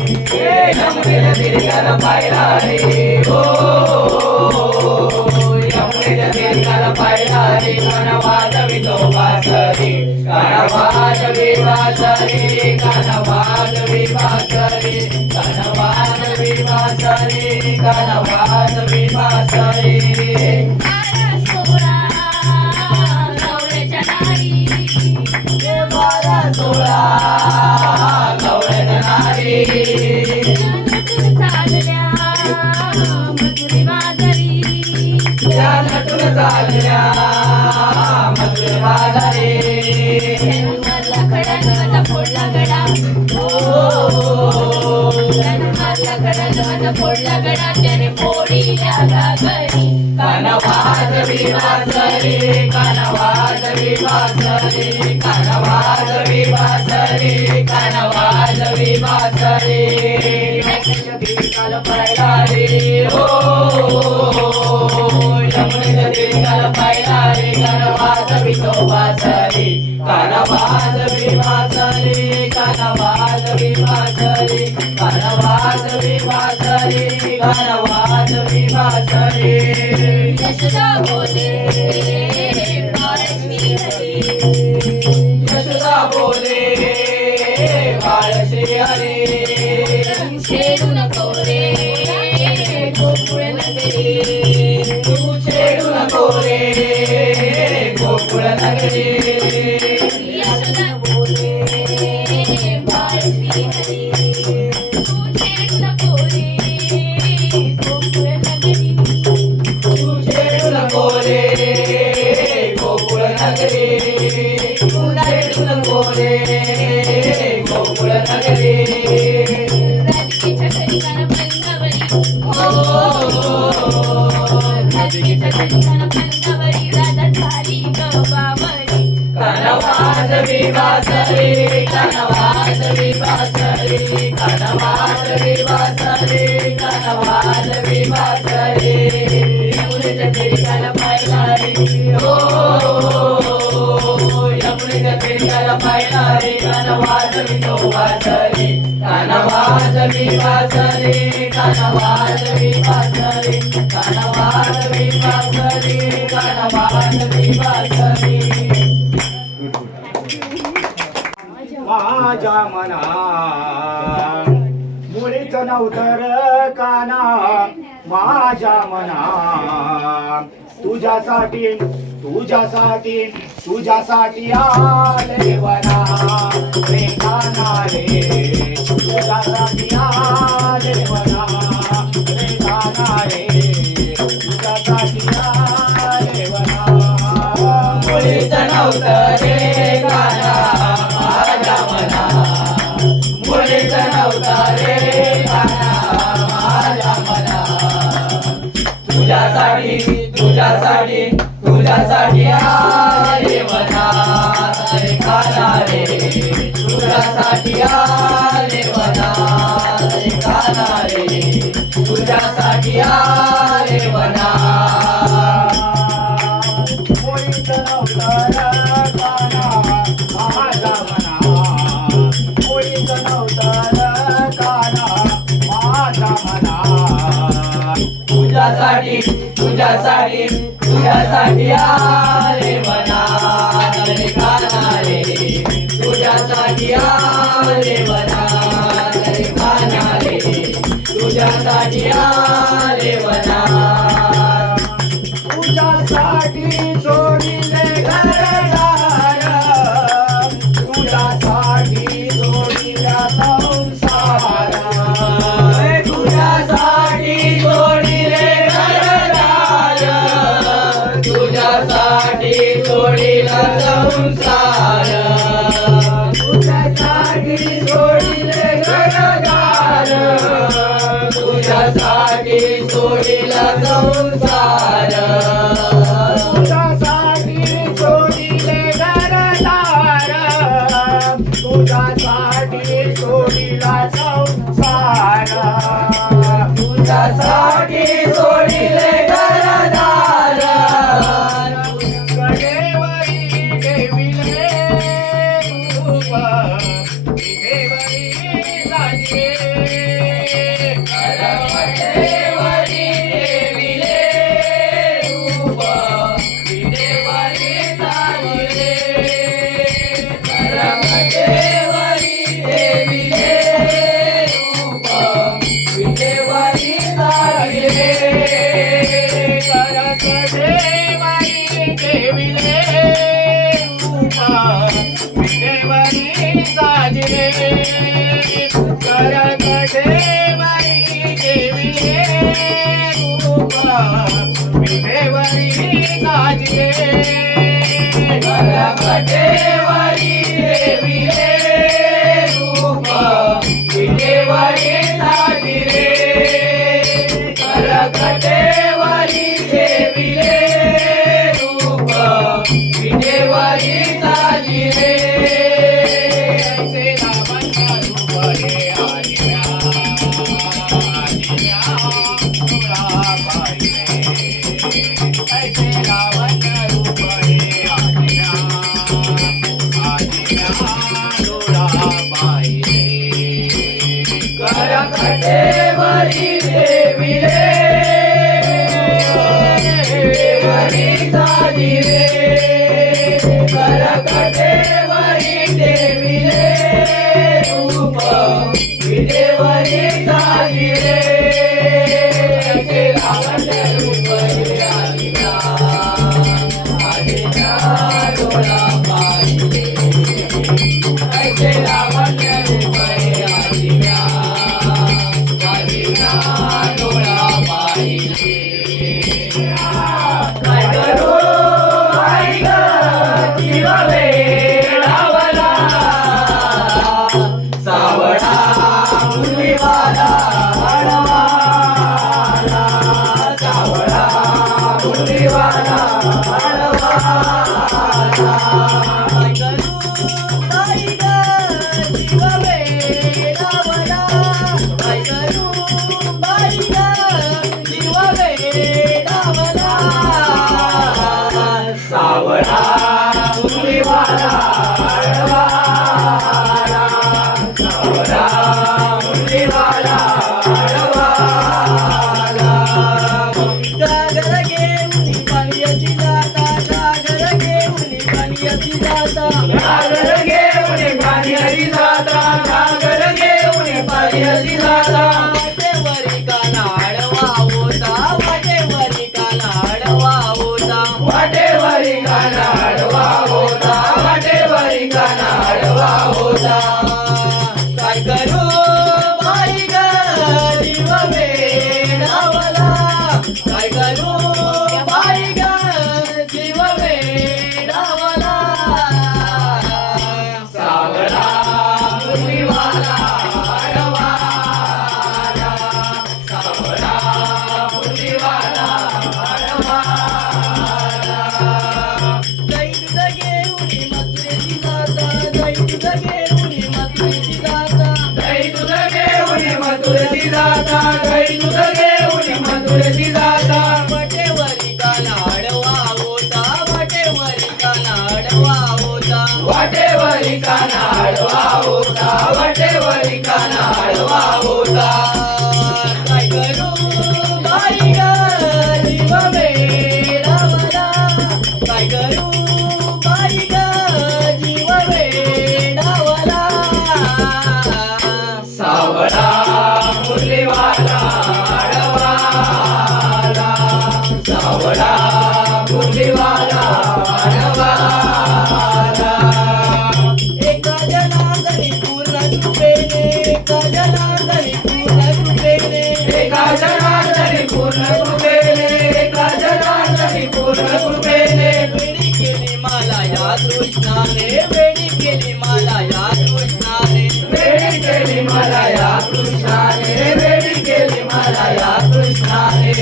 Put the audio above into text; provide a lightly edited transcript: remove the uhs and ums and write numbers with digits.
यमुनेच्या तीराला पाहिला रे हो यमुनेच्या तीराला पाहिला रे काना वाजवितो बासरी काना वाजवी बासरी काना वाजवी बासरी काना वाजवी बासरी काना वाजवी बासरी सोळा गवळ्याच्या नारी त्या नटून चालल्या मधुर बाजारी फोडला गडा फोडला गडा त्याने फोडीला घरी काना वाजवी बासरी काना वाजवी बासरी काना वाजवी बासरी काना वाजवी बासरी काल पाहिला रे हो यमुनेच्या तीराला पाहिला रे काना वाजवितो बासरी काना वाजवी बासरी काना वाजवी बासरी काना वाजवी बासरी काना वाजवी बासरी यशोदा बोले बाळश्री हरी यशोदा बोले बाळ श्री हरी छेडू नको रे गोकुळ नगरी तू छेडू नको रे गोकुळ नगरी यशोदा बोले बाळश्री हरी तू छेडू नको रे गोकुळ नगरी तू छेडू नको रे गोकुळ नगरी तू छेडू नको रे गोकुळ नगरी राजकीच्या घरी काना पंगावरी राजकीच्या घरी काना पंगावरी राधा झाली गबावरी काना वाजवी बासरी काना वाजवी बासरी काना वाजवी बासरी काना वाजवी बासरी यमुनेच्या तीराला पाहिला रे हो यमुनेच्या तीराला पाहिला रे काना वाजवितो बासरी काना वाजवी बासरी काना वाजवी बासरी काना वाजवी बासरी काना वाजवी बासरी माझ्या मना मुळीच नव्हतं काना माझ्या मना तुझ्यासाठी तुझ्यासाठी तुझ्यासाठी आले वना रे काना रे तुझ्यासाठी आले वना रे काना रे तुझ्यासाठी आले वना मुळीच नव्हतं रे काना माझ्या मना मुळीच नव्हतं रे काना माझ्या मना तुझ्यासाठी तुझ्यासाठी तुझ्यासाठी आले वना रे काना रे तुझ्यासाठी आले वना रे काना रे तुझ्यासाठी आले वना मुळीच नव्हतं काना माझ्या मना मुळीच नव्हतं काना माझ्या मना तुझ्यासाठी तुझ्यासाठी तुझ्यासाठी आले वना रे काना रे तुझ्यासाठी आले वना रे काना रे तुझ्यासाठी आले वना तुझ्यासाठी सोडिले घरदार तुझ्यासाठी सोडिला संसार तुझ्यासाठी सोडिले घरदार तुझ्यासाठी सोडिला संसार तुझ्यासाठी सोडिले घरदार तुझ्यासाठी सोडिला संसार तुझ्यासाठी सोडिले घरदार तुझ्यासाठी सोडिला संसार तुझ्यासाठी सोडिले घरदार कडेवरी देविले रूप देवरी विटेवरी देविले रूप विटेवरी साजिले करकटेवरी देविले रूप विटेवरी साजिले करकटेवरी देविले रूप विटेवरी साजिले ऐसे लावण्य रूप हे आदिव्या तुला पाहिले ऐसे लावण्य रूप हे आदिव्या तुला पाहिले करकटेवरी देविले देवरी साजिले करकटेवरी देविले रूप विदेवरी साजिले ऐसे लावण्य रूप हे आदिव्या डोळा पाहिले ऐसे लावण्य रूप हे आदिव्या डोळा पाहिले काय करू आई ग जीव वेडावला सावळा मुलीवाला अडवाला सावळा मुलीवाला अडवाला काय करू आई ग जीव वेडावला काय करू बाई ग जीव वेडावला सावळा मुलीवाला अडवाला सावळा मुलीवाला अडवाला गागर घेऊन पाण्याची जाता गागर घेऊन पाण्याची जाता गागर घेऊन पाण्याची जाता गागर घेऊन पाण्याची जाता वाटेवरी काना आडवा होता वाटेवरी काना आडवा होता वाटेवरी काना आडवा होता वाटेवरी काना आडवा होता काय करू बाई ग जीव वेडावला काय करू बाई ग जीव वेडावला सावळा मुलीवाला अडवाला सावळा मुलीवाला अडवाला जै तुझं घेऊन मथुरेची जाता जै तुझं घेऊन मथुरेची जाता जै तुझं घेऊन मथुरेची जाता जै तुझं घेऊन मथुरेची जाता वाटेवरी काना आडवा होता वाटेवरी काना आडवा होता वाटेवरी काना आडवा होता वाटेवरी काना आडवा होता काय करू बाई ग जीव वेडावला काय करू बाई ग जीव वेडावला सावळा मुलीवाला अडवाला सावळा मुलीवाला अडवाला एका जनार्दनी पूर्ण कृपेने एका जनार्दनी पूर्ण कृपेने एका जनार्दनी पूर्ण कृपेने एका जनार्दनी पूर्ण कृपेने वेडी केली मला या कृष्णाने वेडी केली मला या कृष्णाने वेडी केली मला या कृष्णाने वेडी केली मला या कृष्णाने